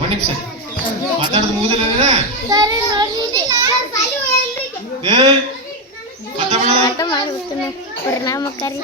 ಒಂದು ನಿಮಿಷ ಮಾತಾಡೋದು ಮುಗಿದಿಲ್ಲ ಪರಿಣಾಮಕಾರಿ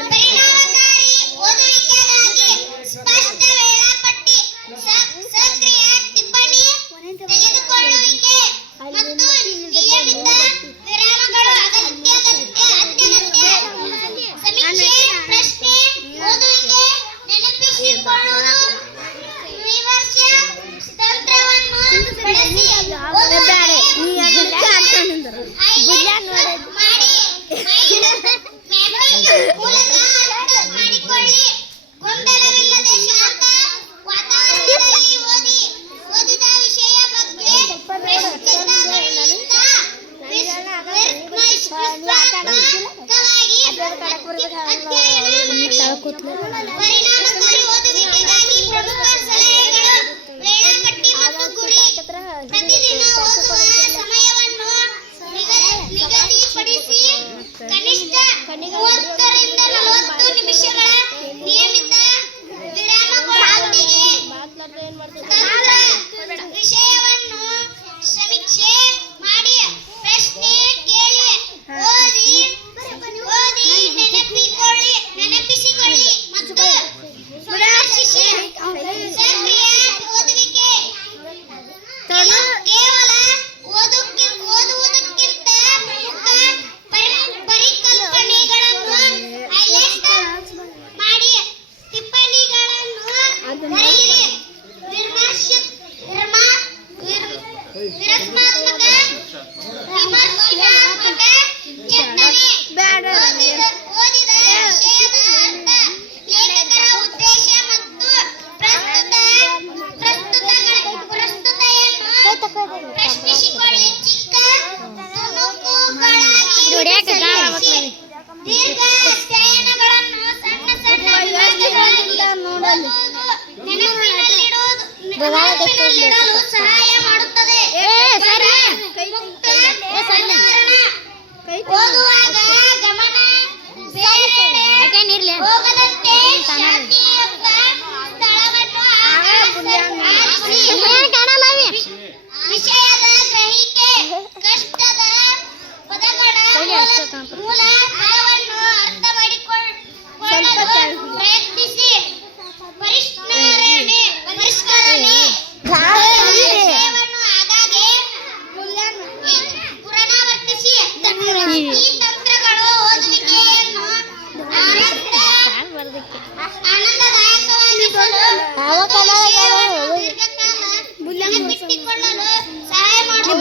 ಕನಿಷ್ಠ 30ರಿಂದ 40 ನಿಮಿಷಗಳ ನಿಯಮಿತ ವಿರಾಮಗಳೊಂದಿಗೆ ವಿಷಯವನ್ನು ಸಮೀಕ್ಷೆ ಮಾಡಿ ಪ್ರಶ್ನೆ ಕೇಳಿ ಓದಿ ನೆನಪಿಸಿಕೊಳ್ಳಿ ಮತ್ತು ಸಕ್ರಿಯ ಓದುವಿಕೆ ಕೇವಲ ಓದುವುದಕ್ಕಿಂತ ಪರಿಕಲ್ಪನೆಗಳನ್ನು ಹೈಲೈಟ್ ಮಾಡಿ ಟಿಪ್ಪಣಿಗಳನ್ನು ಬರೆಯಿರಿ. ವಿಮರ್ಶಾತ್ಮಕ ಚಿಂತನೆ ಓದಿದ ವಿಷಯದ ಅರ್ಥ, ಲೇಖಕರ ಉದ್ದೇಶ ಮತ್ತು ಪ್ರಸ್ತುತೆಯನ್ನು ಪ್ರಶ್ನಿಸಿಕೊಳ್ಳಿ. ಚಿಕ್ಕ ತುಣುಕುಗಳಾಗಿ ಸಂಯೋಜಿಸಿ. ದೀರ್ಘ ಅಧ್ಯಯನಗಳನ್ನು ಸಣ್ಣ ನೆನಪಿನಲ್ಲಿಡಲು ಸಹಾಯ ಮಾಡುತ್ತದೆ. ಓದುವಾಗ ಗಮನ ಬೇರೆಡೆ ಹೋಗದಂತೆ ಶಾಂತಿಯುತ ಸ್ಥಳವನ್ನು ಆರಿಸಿ ವಿಷಯದ ಗ್ರಹಿಕೆ, ಕಷ್ಟದ ಪದಗಳ ಮೂಲ ಅರ್ಥವನ್ನು ಅರ್ಥ ಮಾಡಿಕೊಳ್ಳಲು ಪ್ರಯತ್ನಿಸಿ. ಪರಿಷ್ಕರಣೆ ವಿಷಯವನ್ನು ಆಗಾಗ್ಗೆ ಪುನರಾವರ್ತಿಸಿ. ಈ ತಂತ್ರಗಳು ಓದುವಿಕೆಯನ್ನು ಆನಂದದಾಯಕವಾಗಿಸಲು ದೀರ್ಘಕಾಲ ನೆನಪಿಟ್ಟುಕೊಳ್ಳಲು ಸಹಾಯ ಮಾಡುತ್ತದೆ.